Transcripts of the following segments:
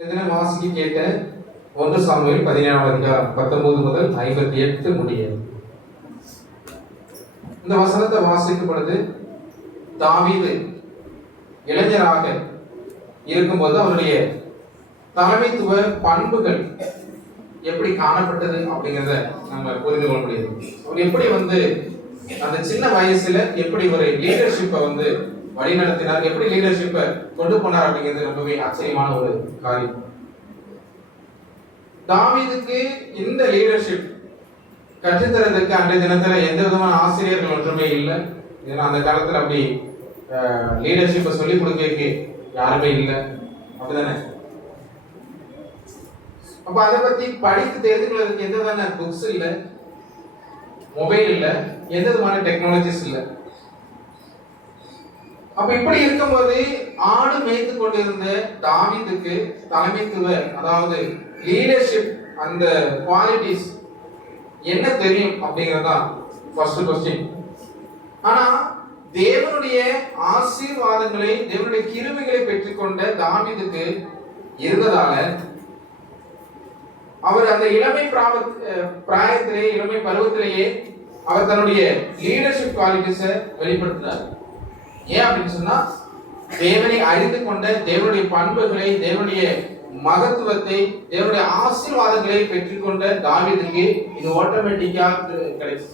இதனை வாசிக்க கேட்ட 1 சாமுவேல் 17 முதல் 58 முடிய. இந்த வசனத்தை வாசிக்கும் பொழுது தாவீது இளைஞராக இருக்கும்போது அவருடைய தலைமைத்துவ பண்புகள் எப்படி காணப்பட்டது அப்படிங்கிறத நம்ம புரிந்து கொள்ள முடியுது. அவர் எப்படி அந்த சின்ன வயசுல எப்படி ஒரு லீடர்ஷிப்பை வழிநடத்தினார், எப்படி லீடர்ஷிப்பை கொண்டு போனார் அப்படிங்கிறது ரொம்பவே ஆச்சரியமான ஒரு காரியம். தாவீதுக்கு இந்த லீடர்ஷிப் கற்றுத்தரதுக்கு அன்றைய தினத்துல எந்த விதமான ஆசிரியர்கள் ஒன்றுமே இல்லை. அந்த காலத்துல அப்படி லீடர்ஷிப்பை சொல்லிக் கொடுக்க யாருமே இல்லை, அப்படிதானே? அப்ப அதை பத்தி படித்து தெரிந்து கொள்வதற்கு எந்த விதமான புக்ஸ் இல்லை, மொபைல் இல்லை, எந்த விதமான டெக்னாலஜிஸ் இல்லை. அப்ப இப்படி இருக்கும்போது ஆடு மேய்த்து கொண்டிருந்த தாவீதுக்கு தலைமைத்துவ, அதாவது லீடர்ஷிப், அந்த குவாலிட்டிஸ் என்ன தெரியும் அப்படிங்கறதுதான் ஃபர்ஸ்ட் क्वेश्चन. ஆனா தேவனுடைய ஆசீர்வாதங்களை, தேவனுடைய கிருபைகளை பெற்றுக்கொண்ட தாவீதுக்கு இருந்ததால அவர் அந்த இளமை பிராயத்திலே, இளமை பருவத்திலேயே அவர் தன்னுடைய லீடர்ஷிப் குவாலிட்டிஸை வெளிப்படுத்தினார். ஏன் அப்படின்னு சொன்னா, தேவனை அறிந்து கொண்ட, தேவனுடைய பண்புகளை, தேவனுடைய மகத்துவத்தை, தேவனுடைய ஆசீர்வாதங்களை பெற்றுக்கொண்ட தாவீதுக்கு இது ஆட்டோமேட்டிக்கா கிடைச்சு.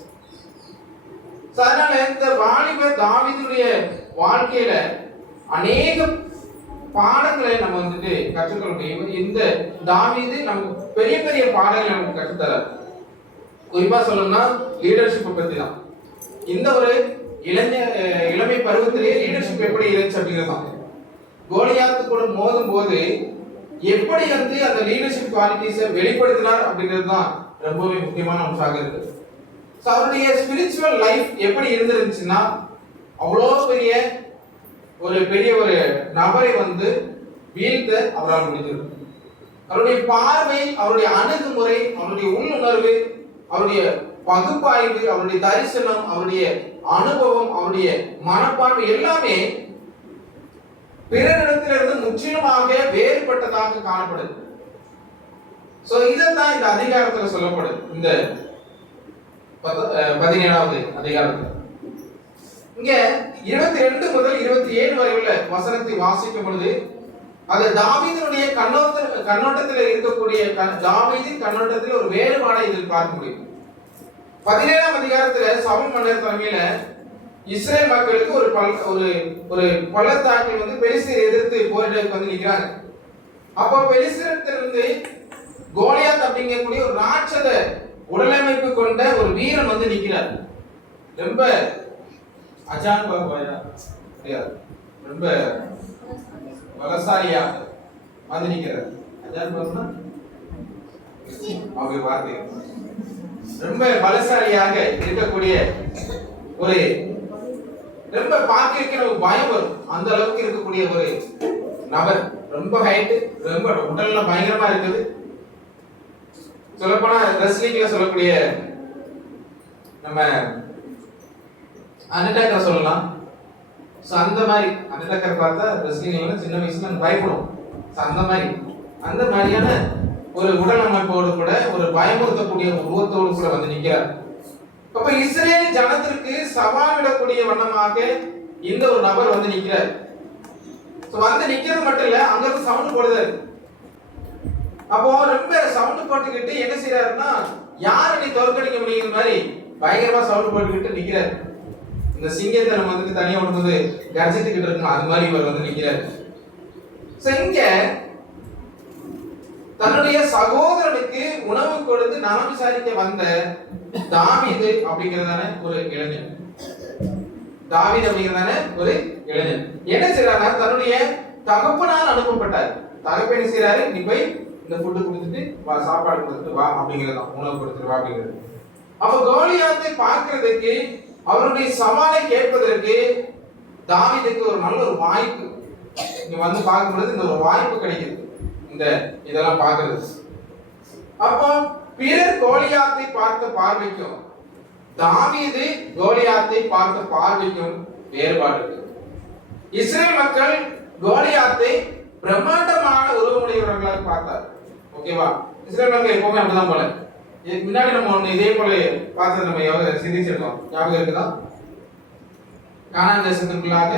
அதனால இந்த வாலிப தாவீதுடைய வாழ்க்கையில அநேக பாடங்களை நம்ம கற்றுக்கொள்ள முடியும். இந்த தாவீது நமக்கு பெரிய பெரிய பாடங்களை நமக்கு கற்றுத்தரார். குறிப்பா சொல்லணும்னா லீடர்ஷிப்பை பத்தி தான். இந்த ஒரு இளமை பருவத்திலேயே லீடர்ஷிப் எப்படி இருந்துச்சு அப்படிங்கிறதான். கோலியாத்து கூட மோதும் போது எப்படி அந்த லீடர்ஷிப் குவாலிட்டிஸை வெளிப்படுத்தினார் அப்படிங்கிறது தான் ரொம்பவே முக்கியமான அம்சமாக இருக்கு. அவருடைய ஸ்பிரிச்சுவல் லைஃப் எப்படி இருந்துருந்துச்சுன்னா, அவ்வளோ பெரிய ஒரு நபரை வீழ்த்த அவரால் முடிஞ்சது. அவருடைய பார்வை, அவருடைய அணுகுமுறை, அவருடைய உள்ளுணர்வு, அவருடைய பகுப்பாய்வு, அவருடைய தரிசனம், அவருடைய அனுபவம், அவருடைய மனப்பான்மை எல்லாமே பிறரிடத்திலிருந்து முற்றிலுமாக வேறுபட்டதாக காணப்படுது. இதான் இந்த அதிகாரத்தில் சொல்லப்படுது. இந்த 17வது அதிகாரத்தில் இங்க 22 முதல் 27 வரை உள்ள வசனத்தை வாசிக்கும் பொழுது அது தாவீதினுடைய கண்ணோட்டத்தில் இருக்கக்கூடிய, தாவீதின் கண்ணோட்டத்தில் ஒரு வேறுபாடை இதில் பார்க்க முடியும். 17ஆம் அதிகாரத்தில் சவுல் மன்னர் தலைமையில இஸ்ரேல் மக்களுக்கு ஒரு பள்ளத்தாக்கில் பெலிஸ்தரை எதிர்த்து போரிட நிற்கிறாங்க. அப்போ பெலிஸ்தரிடத்திலிருந்து கோலியாத் அப்படிங்கக்கூடிய ஒரு ராட்சத உடலமைப்பு கொண்ட ஒரு வீரன் நிற்கிறார். ரொம்ப அஜான் பாபாயா, ரொம்ப பலசாலியாக நிற்கிறார். அஜான் பாபா அவங்க வார்த்தை ரொம்ப பலசாலியாக இருக்கக்கூடிய ஒரு, ரொம்ப பார்க்க ஒரு பயம் வரும் அந்த அளவுக்கு இருக்கக்கூடிய ஒரு நபர். ரொம்ப ஹைட், ரொம்ப உடல்ல பயங்கரமா இருக்குது. சொல்லப்போனா ரெஸ்லிங்ல சொல்லக்கூடிய நம்ம அண்டர்டேக்கர் சொல்லலாம். அந்த மாதிரி அண்டர்டேக்கர் பார்த்தா ரெஸ்லிங்ல சின்ன வயசுல பயப்படும். அந்த மாதிரியான ஒரு உடல் அமைப்போடு கூட ஒரு பயமுறுத்தக்கூடிய உருவத்தோடு கூட நிற்கிறார். அப்ப இஸ்ரேல் ஜனத்திற்கு சவால் விடக்கூடிய வண்ணமாக இந்த ஒரு நபர் நிற்கிறார். நிக்கிறது மட்டும் இல்ல, அங்க சவுண்ட் போடுறாரு. அப்போ ரொம்ப சவுண்ட் போட்டுக்கிட்டு என்ன செய்யறாருன்னா, யாரை நீ தோற்கடிக்க முடியுங்கிற மாதிரி பயங்கரமா சவுண்ட் போட்டுக்கிட்டு நிக்கிறாரு. இந்த சிங்கத்தை நம்ம தனியா விடும்போது கர்ஜித்துக்கிட்டு இருக்கோம், அது மாதிரி இவர் நிக்கிறாரு. இங்க தன்னுடைய சகோதரனுக்கு உணவு கொடுத்து நலம் விசாரிக்க வந்த தாவீது அப்படிங்கிறதான ஒரு இளைஞன். தாவீது அப்படிங்கிறதான ஒரு இளைஞன் என்ன செய்யறாங்க, தன்னுடைய தகப்பனால் அனுப்பப்பட்டார். தகப்பன் என்ன செய்யறாரு, நீ போய் இந்த ஃபுட்டு கொடுத்துட்டு வா, சாப்பாடு கொடுத்துட்டு வா அப்படிங்கிறதான், உணவு கொடுத்துட்டு வா அப்படிங்கிறது. அப்ப கோலியாத்தை பார்க்கிறதுக்கு, அவருடைய சவாலை கேட்பதற்கு தாவீதுக்கு ஒரு நல்ல ஒரு வாய்ப்பு இங்க பார்க்கும் பொழுது இந்த ஒரு வாய்ப்பு கிடைக்குது, இந்த இதெல்லாம் பார்க்கிறது. அப்போ பிறர் கோலியாத்தை பார்த்த பார்வைக்கும் தாவீது கோலியாத்தை பார்த்த பார்வைக்கும் வேறுபாடு இருக்கு. இஸ்ரேல் மக்கள் கோலியாத்தை பிரம்மாண்டமான உருவமுடைய உடையவர்களாக பார்த்தார். ஓகேவா? இஸ்ரவேல் மக்கள் எப்பவுமே அப்படிதான் போல. இதுக்கு முன்னாடி நம்ம ஒண்ணு இதே போல பார்த்து நம்ம சிந்திச்சிருக்கோம். ஞாபகம் இருக்குதா? கானான் தேசத்துக்குள்ளாக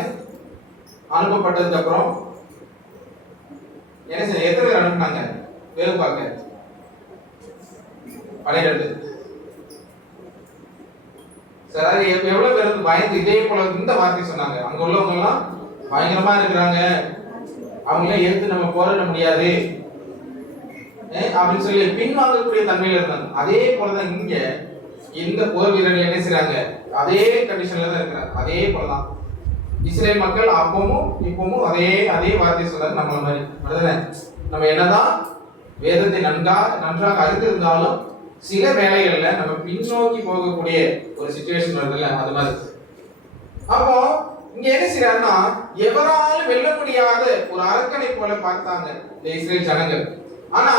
அனுப்பப்பட்டதுக்கு அப்புறம் என்ன செய்ய எத்தனை பேர் அனுப்புனாங்க வேலை பார்க்க? 12. சரி, எவ்வளவு பேருக்கு பயந்து இதே போல இந்த வார்த்தை சொன்னாங்க. அங்க உள்ளவங்க எல்லாம் பயங்கரமா இருக்கிறாங்க, அவங்கள எடுத்து நம்ம போராட முடியாது அப்படின்னு சொல்லி பின்வாங்கக்கூடிய தன்மையில இருந்தாங்க. அதே போலதான் இங்க இந்த போர் வீரர்கள் என்ன செய்றாங்க? அதே கண்டிஷன்ல தான் இருக்கிறாங்க. அதே போலதான் இஸ்ரேல் மக்கள் அப்பவும் இப்பவும் அதே வார்த்தை சொல்றாங்க. நம்மள மாதிரி நம்ம என்னதான் வேதத்தை நன்றாக அறிந்திருந்தாலும் சில வேளைகள்ல நம்ம பின்னோக்கி போகக்கூடிய ஒரு சிச்சுவேஷன் வருதுல்ல, அது மாதிரி. அப்போ இங்க என்ன செய்யறாருன்னா, எவராலும் வெல்ல முடியாத ஒரு அரக்கனை போல பார்த்தாங்க இந்த இஸ்ரேல் ஜனங்கள். ஆனா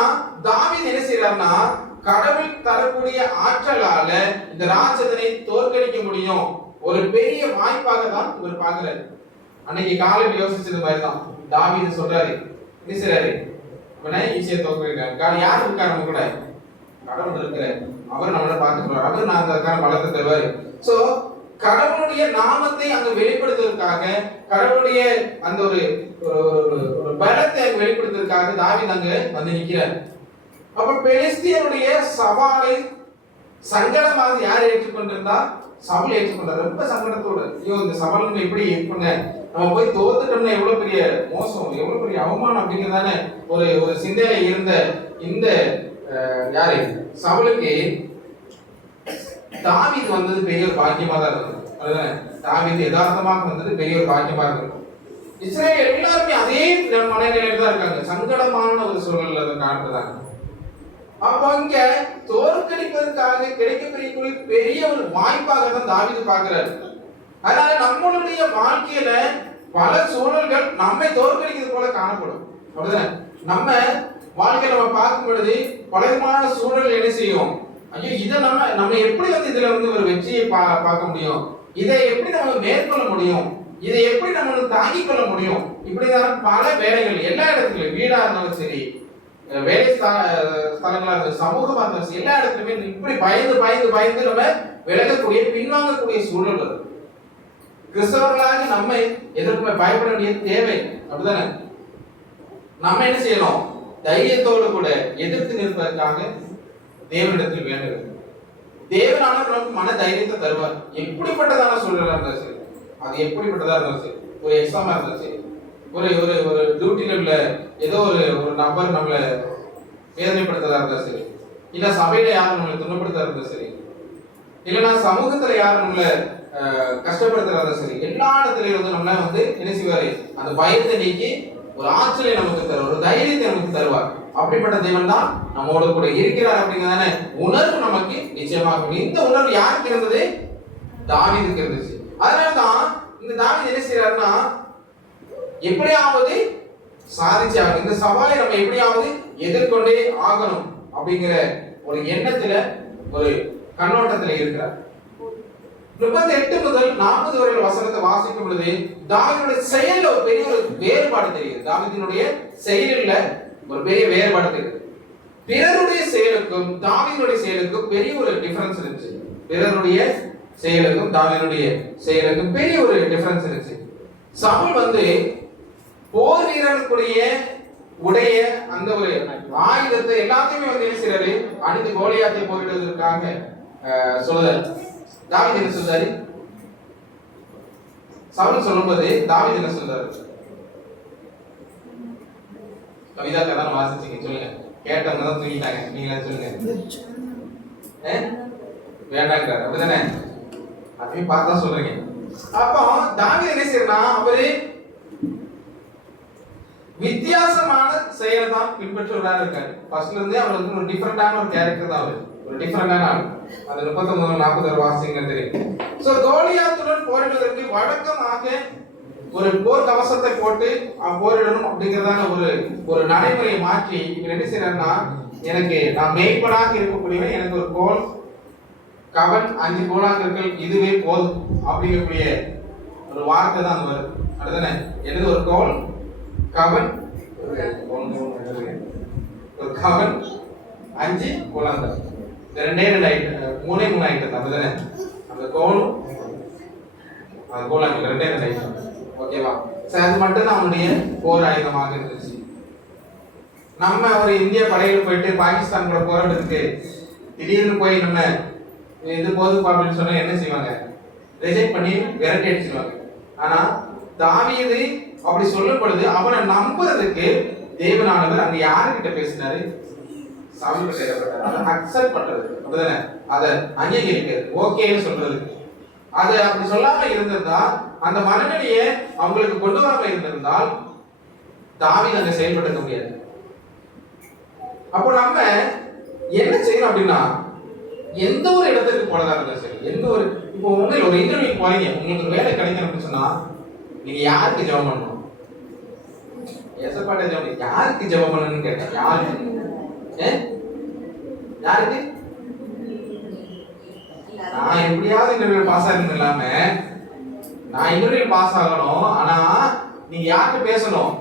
தாவீது என்ன செய்யறாருன்னா, கடவுள் தரக்கூடிய ஆற்றலால இந்த ராட்சதனை தோற்கடிக்க முடியும், ஒரு பெரிய வாய்ப்பாக தான் இவர் பார்க்கிறாரு. அன்னைக்கு காலையில் யோசிச்சது மாதிரி தான் தாவீது சொல்றாரு, என்ன செய்யறாரு, இவனை ஈஸியா தோற்கடிக்கிறார். யார் இருக்காரு நம்ம கூட? கடவுள் இருக்கிறார். அவர் நம்மளை பார்த்துக்கிறார். அவர் நான் அதற்கான பலத்தை தருவாரு. சோ கடவுளுடைய நாமத்தை அங்க வெளிப்படுத்துவதற்காக, கடவுளுடைய அந்த ஒரு பலத்தை அங்க வெளிப்படுத்துவதற்காக தாவீது அங்க வந்து நிற்கிறார். அப்ப பெலிஸ்தியருடைய சவாலை சங்கடமாக யார் ஏற்றுக்கொண்டிருந்தா? சவுல் ஏற்றுக்கொண்டார். ரொம்ப சங்கடத்தோட, ஐயோ இந்த சவால் எப்படி ஏற்பங்க, நம்ம போய் தோத்துட்டோம்னா எவ்வளவு பெரிய மோசம், எவ்வளவு பெரிய அவமானம் அப்படிங்கிறதான ஒரு சிந்தனை இருந்த இந்த யாரு சவுலுக்கு தாவீது வந்தது பெரிய ஒரு பாக்கியமா தான் இருந்தது. தாவீது யதார்த்தமாக வந்தது பெரிய ஒரு பாக்கியமா இருந்தது. இஸ்ரேல் எல்லாருமே அதே மனநிலையில தான் இருக்காங்க, சங்கடமான ஒரு சூழல்ல காண்றதாங்க. அப்போ இங்க தோற்கடிப்பதற்காக கிடைக்கக்கூடிய பெரிய ஒரு வாய்ப்பாக தான் தாவீது பார்க்கிறார். அதனால நம்மளுடைய வாழ்க்கையில பல சூழல்கள் நம்மை தோற்கடிக்கிறது போல காணப்படும். அப்படிதானே? நம்ம வாழ்க்கையில நம்ம பார்க்கும் பொழுது பலவிதமான சூழல் என்ன செய்யும், ஐயோ இதை நம்ம எப்படி இதுல ஒரு வெற்றியை பார்க்க முடியும், இதை எப்படி நம்ம மேற்கொள்ள முடியும், இதை எப்படி நம்ம தாங்கிக் கொள்ள முடியும், இப்படிதான் பல வேலைகள் எல்லா இடத்துலயும், வீடா இருந்தாலும் சரி, வேலை ஸ்தலங்களா இருந்தாலும், சமூகமா இருந்தாலும் சரி, எல்லா இடத்துலயுமே இப்படி பயந்து நம்ம விலகக்கூடிய பின்வாங்கக்கூடிய சூழல் வருது. கிறிஸ்தவர்களாக நம்ம எதற்குமே பயப்பட வேண்டிய தேவை. அப்படிதானே? நம்ம என்ன செய்யணும்? தைரியத்தோடு கூட எதிர்த்து நிற்பதற்காக தேவனிடத்தில் வேண்டும். தேவனான நமக்கு மன தைரியத்தை தருவார். எப்படிப்பட்டதான சூழலா இருந்தாலும் சரி, அது எப்படிப்பட்டதா இருந்தாலும் சரி, ஒரு எக்ஸாமா இருந்தாலும் சரி, ஒரு டியூட்டில உள்ள ஏதோ ஒரு நபர் நம்மளை வேதனைப்படுத்ததா இருந்தாலும் சரி, இல்ல சபையில யாரும் நம்மளை துன்பப்படுத்தா இருந்தாலும் சரி, இல்லைன்னா சமூகத்துல யாரும் நம்மளை கஷ்டப்படுத்துறதா சரி, எல்லா இடத்துலயும் நம்மள என்ன செய்வாரு? அந்த பயத்தை நீக்கி ஒரு ஆற்றலை நமக்கு தருவார், ஒரு தைரியத்தை நமக்கு தருவார். அப்படிப்பட்ட தேவன் தான் நம்மோட கூட இருக்கிறார் அப்படிங்கிறதான உணர்வு நமக்கு நிச்சயமாக. இந்த உணர்வு யாருக்கு இருந்தது? தாவீதுக்கு இருந்துச்சு. அதனாலதான் இந்த தாவீது என்ன செய்யறாருன்னா, எப்படியாவது சாதிச்சு ஆகணும், இந்த சவாலை நம்ம எப்படியாவது எதிர்கொண்டே ஆகணும் அப்படிங்கிற ஒரு எண்ணத்துல, ஒரு கண்ணோட்டத்துல இருக்கிறார். 38 முதல் 40 வரை வசனத்தை வாசிக்கும் பொழுது தாவீதுடைய செயல்ல ஒரு பெரிய ஒரு வேறுபாடு தெரியுது. தாவீதினுடைய செயலில் ஒரு பெரிய வேறுபாடு தெரியுது. பிறருடைய செயலுக்கும் தாவீதுடைய செயலுக்கும் பெரிய ஒரு டிஃபரன்ஸ் இருந்துச்சு. பிறருடைய செயலுக்கும் தாவீதுடைய செயலுக்கும் பெரிய ஒரு டிஃபரன்ஸ் இருந்துச்சு. சவுல் போர் வீரனுக்குரிய உடைய அந்த ஒரு ஆயுதத்தை எல்லாத்தையுமே என்ன செய்யறாரு? அணிந்து கோலியாத்தை போயிடுவதற்காக சொல்லுறாரு. தாவீது என்ன சொல்றாரு? சவுல் சொல்லும்போது தாவீது என்ன சொல்றாரு? கவிதா கதை வாசிச்சீங்க, சொல்லுங்க. கேட்டவங்க தான் தூங்கிட்டாங்க, நீங்களே சொல்லுங்க. வேண்டாங்கிறாரு, அப்படிதானே? அதையும் பார்த்தா சொல்றீங்க. அப்போ தாவீது என்ன செய்யறா? அவரு வித்தியாசமான செயலை தான் பின்பற்றுவதாக இருக்காரு. ஃபர்ஸ்ட்ல இருந்தே அவர் ஒரு டிஃபரெண்டான ஒரு கேரக்டர் தான். அவர் ஒரு டிஃபரெண்டான ஆள். அது 39-40 வாசிங்க தெரியும். சோ கோலியாத்துடன் போரிடுவதற்கு வழக்கமாக ஒரு போர் கவசத்தை போட்டு போரிடணும் அப்படிங்கிறதான ஒரு நடைமுறையை மாற்றி இவர் என்ன செய்யறாருன்னா, நான் மேய்ப்பனாக இருக்கக்கூடியவன், எனக்கு ஒரு கோல் கவன் 5 கோலாங்கற்கள் இதுவே போதும் அப்படிங்கக்கூடிய ஒரு வார்த்தை தான் வருது. அதுதானே? எனக்கு ஒரு கோல் கவன் ஒரு கவன் 5 குழந்தை, ரெண்டே 2 ஐட்டம், 3 ஐட்டம் அதுதானே, அந்த கோலும் அந்த கோலாங்க 2 ஐட்டம். ஓகேவா? சரி, அது மட்டும் தான் அவனுடைய போர் ஆயுதமாக இருந்துச்சு. நம்ம ஒரு இந்திய படையில் போயிட்டு பாகிஸ்தான் கூட போராட்டத்துக்கு திடீர்னு போய் நம்ம இது போதும் அப்படின்னு சொன்னா என்ன செய்வாங்க? ரிஜெக்ட் பண்ணி விரட்டி அடிச்சிருவாங்க. ஆனா தாவீது அப்படி சொல்லும் பொழுது அவனை நம்புறதுக்கு தேவனானவர் அங்க யாருக்கிட்ட பேசினாரு? சவுல் கிட்ட பேசினாரு. அதை அக்செப்ட் பண்றது, அப்படிதானே? அதை அங்கீகரிக்கிறது, ஓகேன்னு சொல்றது. அதை அப்படி சொல்லாம இருந்திருந்தா, அந்த மனநிலையை அவங்களுக்கு கொண்டு வராம இருந்திருந்தால் தாவீது அங்க செயல்படுத்த முடியாது. அப்போ நம்ம என்ன செய்யணும் அப்படின்னா, எந்த ஒரு இடத்துக்கு போனதா இருந்தாலும் சரி, எந்த ஒரு இப்போ உங்களுக்கு ஒரு இன்டர்வியூ போறீங்க, உங்களுக்கு ஒரு வேலை கிடைக்கணும் அப்படின்னு சொன்னா நீங்க யாருக்கு ஜெபம் பண்ணணும்? எசப்பாட்ட ஜெபம் யாருக்கு ஜெபம் பண்ணணும்னு கேட்டேன். யாருக்கு? யாருக்கு? நான் எப்படியாவது இன்டர்வியூ பாஸ் ஆகணும் இல்லாம நான் இன்டர்வியூ பாஸ் ஆகணும். ஆனா நீங்க யார்கிட்ட பேசணும்?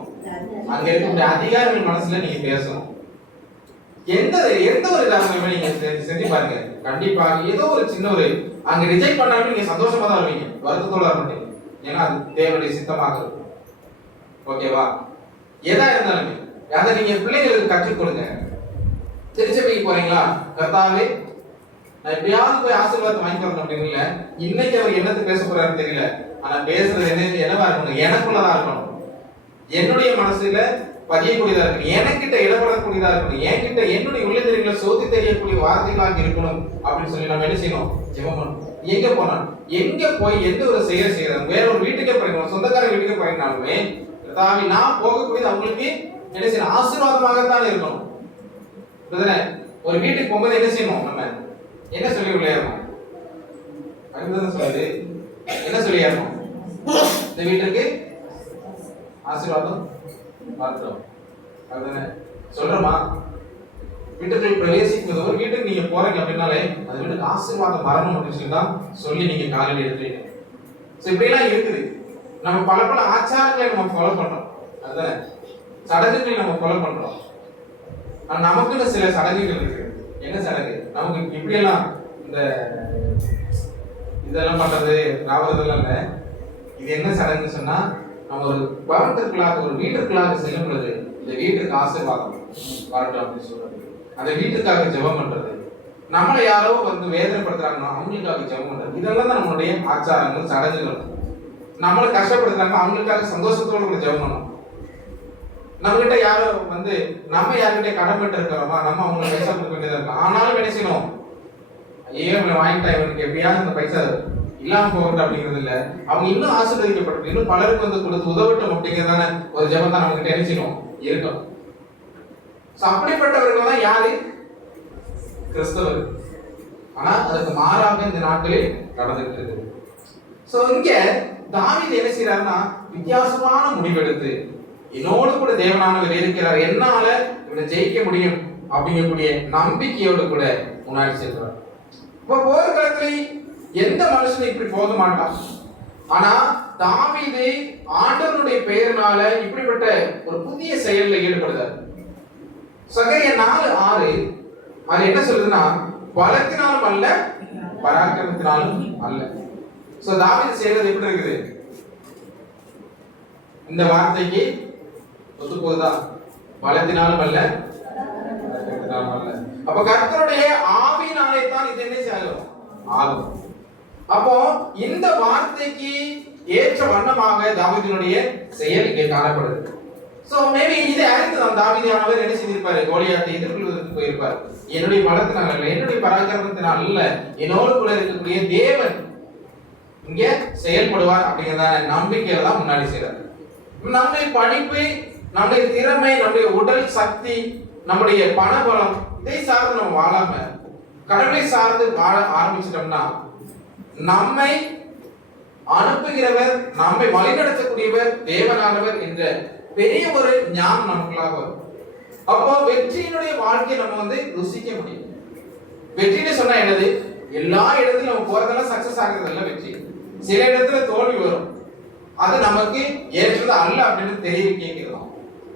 அங்க இருக்கக்கூடிய அதிகாரிகள் மனசுல நீங்க பேசணும். எந்த ஒரு இதாகவே நீங்க செஞ்சு பாருங்க, கண்டிப்பாக ஏதோ ஒரு சின்ன ஒரு அங்க ரிஜெக்ட் பண்ணாலும் நீங்க சந்தோஷமா தான் வருவீங்க, வருத்தத்தோட வர மாட்டீங்க. ஏன்னா அது தேவனுடைய சித்தமாக இருக்கும். ஓகேவா? எதா இருந்தாலுமே அதை நீங்க பிள்ளைங்களுக்கு கற்றுக் கொடுங்க. திருச்சபைக்கு போறீங்களா, கர்த்தாவே நான் எப்படியாவது போய் ஆசீர்வாதத்தை வாங்கி வரணும் அப்படின்னு இல்ல. இன்னைக்கு அவர் என்னத்து பேச போறாருன்னு தெரியல, ஆனா பேசுறது என்னவா இருக்கணும்? எனக்குள்ளதான் இருக்கணும், என்னுடைய மனசுல பதியக்கூடியதா இருக்கணும், எனக்கிட்ட இடப்படக்கூடியதா இருக்கணும், என்கிட்ட என்னுடைய உள்ளத்திற்குள்ள சோதி தெரியக்கூடிய வார்த்தைகளாக இருக்கணும் அப்படின்னு சொல்லி நம்ம என்ன செய்யணும்? ஜெபம் பண்ணணும். எங்க போனாலும், எங்க போய் எந்த ஒரு செயலை செய்யறோம், வேற ஒரு வீட்டுக்கே போயிருக்கோம், சொந்தக்கார வீட்டுக்கு போயிருந்தாலுமே தாவி நான் போகக்கூடியது அவங்களுக்கு என்ன செய்யணும்? ஆசீர்வாதமாகத்தான் இருக்கணும். ஒரு வீட்டுக்கு போகும்போது என்ன செய்யணும்? நம்ம என்ன சொல்லி விளையாடணும்? அதுதான் சொல்லுது, என்ன சொல்லி ஏறணும்? இந்த வீட்டுக்கு ஆசீர்வாதம் வரட்டும், அதுதானே சொல்றோமா? வீட்டுக்குள் பிரவேசிக்கும் ஒரு வீட்டுக்கு நீங்க போறீங்க அப்படின்னாலே அது வீட்டுக்கு ஆசீர்வாதம் வரணும் அப்படின்னு சொல்லி தான் சொல்லி நீங்க காலையில் எடுத்துறீங்க. இப்படி எல்லாம் இருக்குது. நம்ம பல ஆச்சாரங்களை நம்ம ஃபாலோ பண்றோம், அதுதானே சடங்குகளை நம்ம ஃபாலோ பண்றோம். ஆனா நமக்குன்னு சில சடங்குகள் இருக்கு. என்ன சடங்கு? நமக்கு இப்படி எல்லாம் இந்த இதெல்லாம் பண்றது ராவதெல்லாம் இல்ல. இது என்ன சடங்குன்னு சொன்னா, நம்ம ஒரு பவனத்திற்குள்ளாக ஒரு வீட்டிற்குள்ளாக செல்லும் பொழுது இந்த வீட்டுக்கு ஆசீர்வாதம் வரட்டும் அப்படின்னு சொல்றது, அந்த வீட்டுக்காக ஜெபம் பண்றது, நம்மளை யாரோ வேதனைப்படுத்துறாங்கன்னா அவங்களுக்காக ஜெபம் பண்றது, இதெல்லாம் தான் நம்மளுடைய ஆச்சாரங்கள், சடங்குகள். நம்மளை கஷ்டப்படுத்துறாங்க அவங்களுக்காக சந்தோஷத்தோடு கூட ஜெபம் பண்ணணும். நம்ம கிட்ட யாரோ நம்ம யாருக்கிட்ட கடன்பட்டு இருக்கிறோமா, நம்ம அவங்களுக்கு பைசா கொடுக்க வேண்டியதா இருக்கும். ஆனாலும் என்ன செய்யணும்? ஐயோ வாங்கிட்டா இவனுக்கு எப்படியாவது இந்த பைசா இல்லாம போகட்டும் அப்படிங்கிறது இல்ல, அவங்க இன்னும் ஆசீர்வதிக்கப்பட்டு இன்னும் பலருக்கு கொடுத்து உதவட்டும் அப்படிங்கிறதான ஒரு ஜெபம் தான் நமக்கு தெரிஞ்சுக்கணும் இருக்கும். அப்படிப்பட்டவர்கள் தான் யாரு? கிறிஸ்தவர். ஆனா அதுக்கு மாறாக இந்த நாட்களில் நடந்துட்டு இருக்கு. இங்க தாவீது என்ன செய்யறாருன்னா, வித்தியாசமான முடிவெடுத்து என்னோடு கூட தேவனானவர் இருக்கிறார், என்னால இவனை ஜெயிக்க முடியும் அப்படிங்கக்கூடிய நம்பிக்கையோடு கூட முன்னாடி செல்றார். இப்ப போர்க்களத்தில் எந்த மனுஷனும் இப்படி போக மாட்டான். ஆனா தாவீது ஆண்டவருடைய பெயரினால இப்படிப்பட்ட ஒரு புதிய செயல்ல ஈடுபடுறார். சகரியா 4:6 அது என்ன சொல்லுதுன்னா, பலத்தினாலும் அல்ல பராக்கிரமத்தினாலும் அல்ல. தாவீது செய்யறது எப்படி இருக்குது? இந்த வார்த்தைக்கு ஒத்து போகுதா? பலத்தினாலும் அல்ல பராக்கிரமத்தினாலும் அல்ல. அப்ப கர்த்தருடைய ஆவியினாலே தான் இது என்ன செய்யும்? ஆகும். அப்போ இந்த வார்த்தைக்கு ஏற்ற வண்ணமாக தாவீதினுடைய செயல் இங்கே காணப்படுது. மேபி இதை அறிந்து தான் தாவீதானவர் என்ன செய்திருப்பாரு? கோலியாத்தை எதிர்கொள்வதற்கு போயிருப்பார். என்னுடைய பலத்தினால் அல்ல, என்னுடைய பராக்கிரமத்தினால் அல்ல, என்னோடு கூட இருக்கக்கூடிய தேவன் இங்க செயல்படுவார் அப்படிங்கிறத நம்பிக்கையில தான் முன்னாடி செய்றார். நம்முடைய படிப்பு, நம்முடைய திறமை, நம்முடைய உடல் சக்தி, நம்முடைய பணபலம் இதை சார்ந்து நம்ம வாழாம கடவுளை சார்ந்து வாழ ஆரம்பிச்சிட்டோம்னா, நம்மை அனுப்புகிறவர், நம்மை வழிநடத்தக்கூடியவர் தேவனானவர் என்ற பெரிய ஒரு ஞானம் நமக்குள்ளாக வரும். அப்போ வெற்றியினுடைய வாழ்க்கையை நம்ம ருசிக்க முடியும். வெற்றின்னு சொன்னா என்னது? எல்லா இடத்துலயும் நம்ம போறதெல்லாம் சக்சஸ் ஆகிறது இல்ல வெற்றி. சில இடத்துல தோல்வி வரும், அது நமக்கு ஏற்றது அல்ல அப்படின்னு தெரிய கேட்கிறோம்.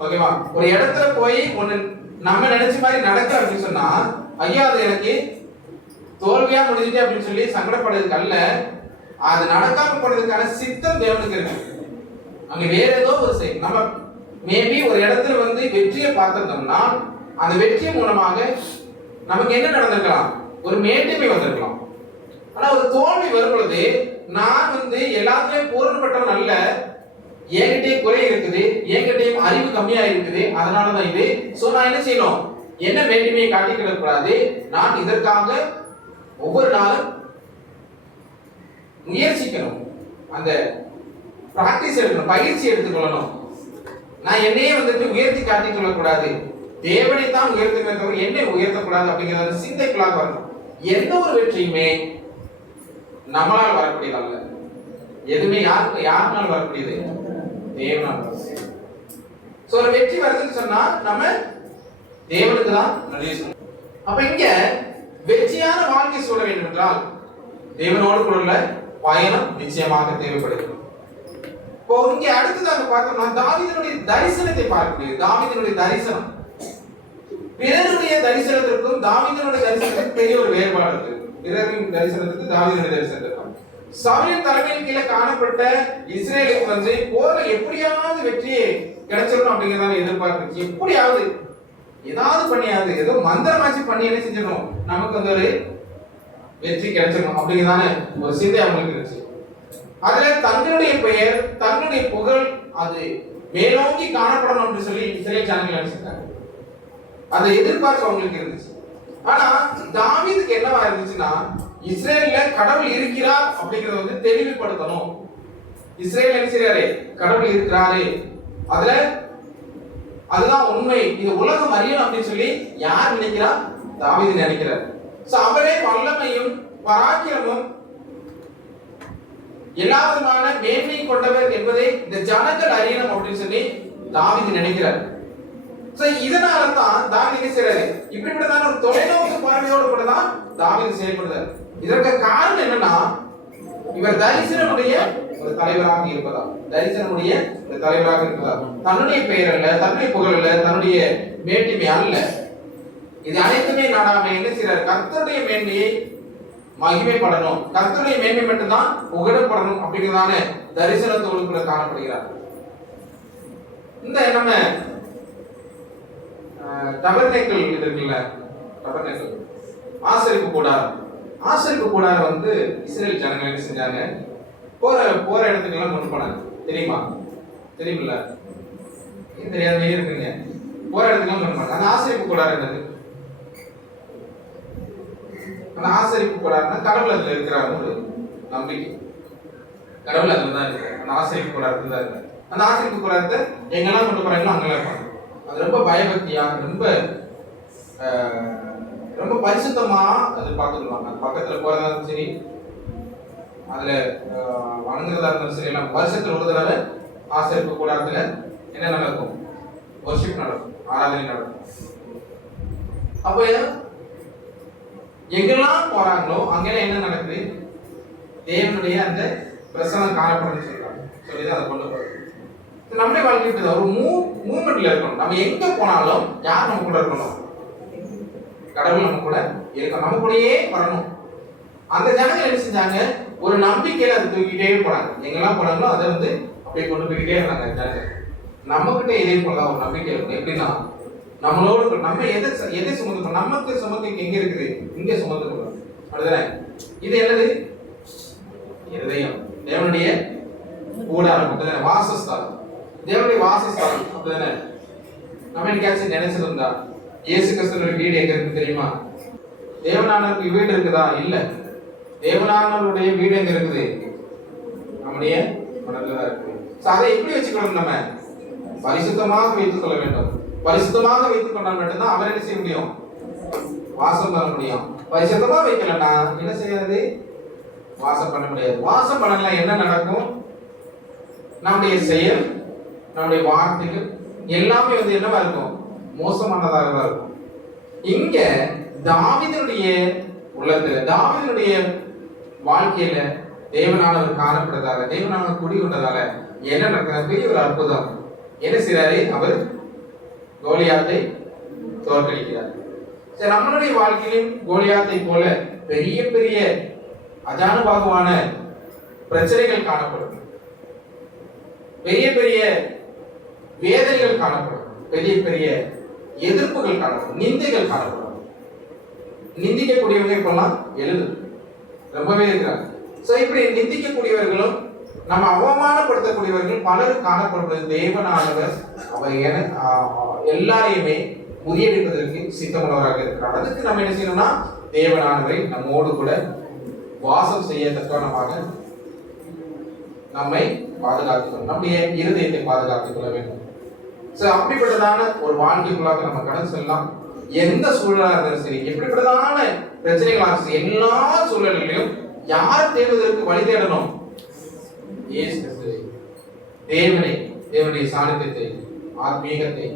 ஓகேவா? ஒரு இடத்துல போய் ஒண்ணு நம்ம நினைச்ச மாதிரி நடக்கல அப்படின்னு சொன்னா ஐயா அது எனக்கு தோல்வியா முடிஞ்சுட்டு அப்படின்னு சொல்லி சங்கடப்படுறதுக்கு அல்ல, அது நடக்காம போனதுக்கான சித்தம் தேவனுக்கு இருக்கு. அங்க வேற ஏதோ ஒரு செயல் நம்ம மேபி ஒரு இடத்துல வந்து வெற்றியை பார்த்திருந்தோம்னா அந்த வெற்றி மூலமாக நமக்கு என்ன நடந்திருக்கலாம், ஒரு மேன்மை வந்திருக்கலாம். ஆனா ஒரு தோல்வி வரும் பொழுது நான் வந்து எல்லாத்துலயும் பூரணப்பட்டவன் அல்ல, என்கிட்டயும் குறை இருக்குது, என்கிட்டயும் அறிவு கம்மியா இருக்குது, அதனாலதான் இது. சோ நான் என்ன செய்யணும், என்ன மேன்மையை காட்டிக்கிட கூடாது, நான் இதற்காக ஒவ்வொரு நாளும் முயற்சிக்கணும், அந்த பிராக்டிஸ் எடுக்கணும், பயிற்சி எடுத்துக்கொள்ளணும். நான் என்னையே வந்துட்டு உயர்த்தி காட்டிக் கொள்ளக்கூடாது, தேவனை தான் உயர்த்துமே தவிர என்னை உயர்த்தக்கூடாது அப்படிங்கிறது சிந்தைக்குள்ளாக வரணும். எந்த ஒரு வெற்றியுமே நம்மளால் வரக்கூடியது அல்ல, எதுவுமே யாருனால வரக்கூடியது, தேவனால். சோ ஒரு வெற்றி வருதுன்னு சொன்னா நம்ம தேவனுக்கு தான் நன்றி சொல்லணும். அப்ப இங்க வெற்றியான வாழ்க்கை சொல்ல வேண்டும் என்றால் தேவனோடு கூட உள்ள பயணம் நிச்சயமாக தேவைப்படுகிறது. இப்போ இங்க அடுத்ததாக பார்த்தோம்னா தாவீதுடைய தரிசனத்தை பார்க்கக்கூடிய தாவீதுடைய தரிசனம், பிறருடைய தரிசனத்திற்கும் தாவீதுடைய தரிசனத்துக்கும் பெரிய ஒரு வேறுபாடு இருக்கு. பிறரின் தரிசனத்துக்கு தாவீதுடைய தரிசனத்துக்கும் சவுலின் தலைமையின் கீழே காணப்பட்ட இஸ்ரேலுக்கு வந்து போர்ல எப்படியாவது வெற்றியை கிடைச்சிடணும் அப்படிங்கிறத எதிர்பார்த்து எப்படியாவது ஏதாவது பண்ணியாவது ஏதோ மந்திரமாச்சு பண்ணி என்ன செஞ்சிடணும், நமக்கு வந்து ஒரு வெற்றி கிடைச்சிடணும் அப்படிங்கிறதான ஒரு சிந்தை அவங்களுக்கு இருந்துச்சு. அதுல தங்களுடைய பெயர் தன்னுடைய புகழ் அது மேலோங்கி காணப்படணும் அப்படின்னு சொல்லி இஸ்ரேல் ஜனங்கள் நினைச்சிருக்காங்க. அந்த எதிர்பார்ப்பு அவங்களுக்கு இருந்துச்சு. ஆனா தாவீதுக்கு என்னவா இருந்துச்சுன்னா இஸ்ரேல்ல கடவுள் இருக்கிறார் அப்படிங்கறத வந்து தெளிவுபடுத்தணும். இஸ்ரேல் என்ன செய்யறாரு, கடவுள் இருக்கிறாரு, அதுல அதுதான் உண்மை, இது உலகம் அறியணும் அப்படின்னு சொல்லி யார் நினைக்கிறா, தாவீது நினைக்கிறார். சோ அவரே வல்லமையும் பராக்கிரமும் எல்லா விதமான மேன்மை கொண்டவர் என்பதை இந்த ஜனங்கள் அறியணும் அப்படின்னு சொல்லி தாவீது நினைக்கிறார். சோ இதனால தான் தாவீது செய்றாரு. இப்படிப்பட்டதான ஒரு தொலைநோக்கு பார்வையோடு கூட தான் தாவீது செயல்படுறார். இதற்கு காரணம் என்னன்னா இவர் தரிசனமுடைய ஒரு தலைவராக இருப்பதா, தரிசனமுடைய ஒரு தலைவராக இருப்பதா, தன்னுடைய பெயர் அல்ல, தன்னுடைய புகழ் அல்ல, தன்னுடைய மேன்மை அல்ல, இது அனைத்துமே நாடாம என்ன செய்யறார், கர்த்தருடைய மேன்மையை மகிமைப்படணும், கர்த்தருடைய மேன்மை மட்டும்தான் புகழப்படணும் அப்படிங்கிறதான தரிசனத்தோடு கூட காணப்படுகிறார். இந்த நம்ம டபர்நேக்கல் இருக்குல்ல, டபர்நேக்கல் ஆசரிப்பு கூடாரம், ஆசரிப்பு கூடாரம் வந்து இஸ்ரேல் ஜனங்கள் என்ன செஞ்சாங்க, போற இடத்துக்கு எல்லாம் கொண்டு போனாங்க. தெரியுமா, தெரியுமில்ல, தெரியாத இருக்குங்க, போற இடத்துக்கு எல்லாம் கொண்டு போனாங்க. அந்த ஆசரிப்பு கூடாரம் என்னது, அந்த ஆசரிப்பு கூடாரம்னா கடவுள் அதுல இருக்கிறார் ஒரு நம்பிக்கை, கடவுள் அதுல தான் இருக்கு, அந்த ஆசரிப்பு கூடாரத்துல தான் இருக்கு. அந்த ஆசரிப்பு கூடாரத்தை எங்கெல்லாம் கொண்டு போறாங்களோ அங்கெல்லாம் இருப்பாங்க. அது ரொம்ப பயபக்தியா ரொம்ப ரொம்ப பரிசுத்தமா அது பார்த்துக்குவாங்க. பக்கத்துல போறதா இருந்தாலும் சரி, அதுல வணங்குறதா இருந்தாலும் சரி, எல்லாம் வருஷத்துல ஒரு தடவை ஆசரிப்பு கூடாரத்துல என்ன நடக்கும், வர்ஷிப் நடக்கும், ஆராதனை நடக்கும். அப்ப எங்கெல்லாம் போறாங்களோ அங்கெல்லாம் என்ன நடக்குது, தேவனுடைய அந்த பிரசனம் காணப்படுன்னு சொல்றாங்க. சொல்லிதான் அதை கொண்டு போறது. நம்முடைய வாழ்க்கை ஒரு மூவ்மெண்ட்ல இருக்கணும். நம்ம எங்க போனாலும் யார் நம்ம கூட இருக்கணும், கடவுள் நம்ம கூட இருக்கணும், நம்ம கூடயே வரணும். அந்த ஜனங்கள் என்ன செஞ்சாங்க, ஒரு நம்பிக்கையில அதை தூக்கிட்டே போனாங்க. எங்கெல்லாம் போனாங்களோ அதை வந்து அப்படியே கொண்டு போய்கிட்டே இருந்தாங்க ஜனங்கள். நம்ம கிட்ட இதே போலதான் ஒரு நம்பிக்கை இருக்கும். எப்படின்னா நம்மளோடு நம்ம எதை சுமந்துக்கணும், நமக்கு சுமத்துக்கு எங்க இருக்குது, இங்க சுமந்துக்கணும். அப்படிதானே, இது என்னது, இருதயம், தேவனுடைய கூடாரம், அப்படிதானே, வாசஸ்தானம், தேவனுடைய வாசஸ்தானம், அப்படிதானே. நம்ம என்னைக்காச்சும் நினைச்சிருந்தா இயேசு கிறிஸ்துவோட வீடு எங்க இருக்கு தெரியுமா, தேவனானவருக்கு வீடு இருக்குதா, இல்ல, தேவனானவருடைய வீடு எங்க இருக்குது, நம்முடைய மனதில் தான் இருக்கு. அதை எப்படி வச்சுக்கணும், நம்ம பரிசுத்தமாக வைத்துக் கொள்ள வேண்டும். பரிசுத்தமாக வைத்துக் கொண்டால் மட்டும்தான் அவர் என்ன செய்ய முடியும், வாசம் பண்ண முடியும். பரிசுத்தமா வைக்கலன்னா என்ன செய்யாது, வாசம் பண்ண முடியாது. வாசம் பண்ணலாம் என்ன நடக்கும், நம்முடைய செயல் நம்முடைய வார்த்தைகள் எல்லாமே வந்து என்னவா இருக்கும், மோசமானதாக தான் இருக்கும். இங்க தாவீதுடைய உள்ளத்துல தாவீதுடைய வாழ்க்கையில தேவனானவர் காணப்படுறதால, தேவனானவர் குடிகொண்டதால என்ன நடக்குது, பெரிய ஒரு அற்புதம். என்ன செய்றாரு, அவர் கோலியாத்தை தோற்கடிக்கிறார். சரி, நம்மளுடைய வாழ்க்கையிலும் கோலியாத்தை போல பெரிய பெரிய அஜானுபாகுவான பிரச்சனைகள் காணப்படும், பெரிய பெரிய வேதனைகள் காணப்படும், பெரிய பெரிய எதிர்ப்புகள் காணப்படும், நிந்தைகள் காணப்படும். நிந்திக்கக்கூடியவங்க இப்பெல்லாம் ரொம்பவே இருக்கிறாங்க. சோ இப்படி நிந்திக்கக்கூடியவர்களும் நம்ம அவமானப்படுத்தக்கூடியவர்கள் பலரும் காணப்படுவது தேவனானவர் அவர் எல்லாரையுமே முறியடிப்பதற்கு சித்தமுள்ளவராக இருக்கிறார். அதுக்கு நம்ம என்ன செய்யணும்னா தேவனானவரை நம்மோடு கூட வாசம் செய்யத்தக்கவனமாக நம்மை பாதுகாத்துக்கணும், நம்முடைய இருதயத்தை பாதுகாத்துக் கொள்ள வேண்டும். சோ அப்படிப்பட்டதான ஒரு வாழ்க்கைக்குள்ளாக நம்ம கடந்து செல்லலாம். எந்த சூழலாக இருந்தாலும் சரி, எப்படிப்பட்டதான பிரச்சனைகளாக சரி, எல்லா சூழலிலும் யார் தேடுவதற்கு வழி தேடணும்? தேவனை, தேவனுடைய சாநித்தியத்தை, ஆத்மீகத்தை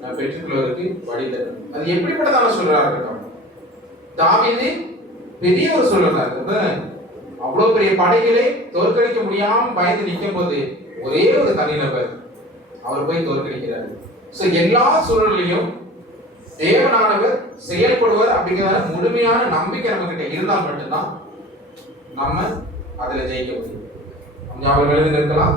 நாம் பெற்றுக்கொள்வதற்கு வழி தேடணும். அது எப்படிப்பட்டதான சூழலாக இருக்கட்டும். தாவீது பெரிய ஒரு சூழலாக இருக்கு, அவ்வளவு பெரிய படைகளை தோற்கடிக்க முடியாம பயந்து நிற்கும் போது ஒரே ஒரு தனிநபர் அவர் போய் தோற்கடிக்கிறார். சோ எல்லா சூழலிலும் தேவனானவர் செயல்படுவார் அப்படிங்கிற முழுமையான நம்பிக்கை நம்ம கிட்ட இருந்தால் மட்டும்தான் நம்ம அதுல ஜெயிக்க முடியும். அவங்க எழுதி நிற்கலாம்.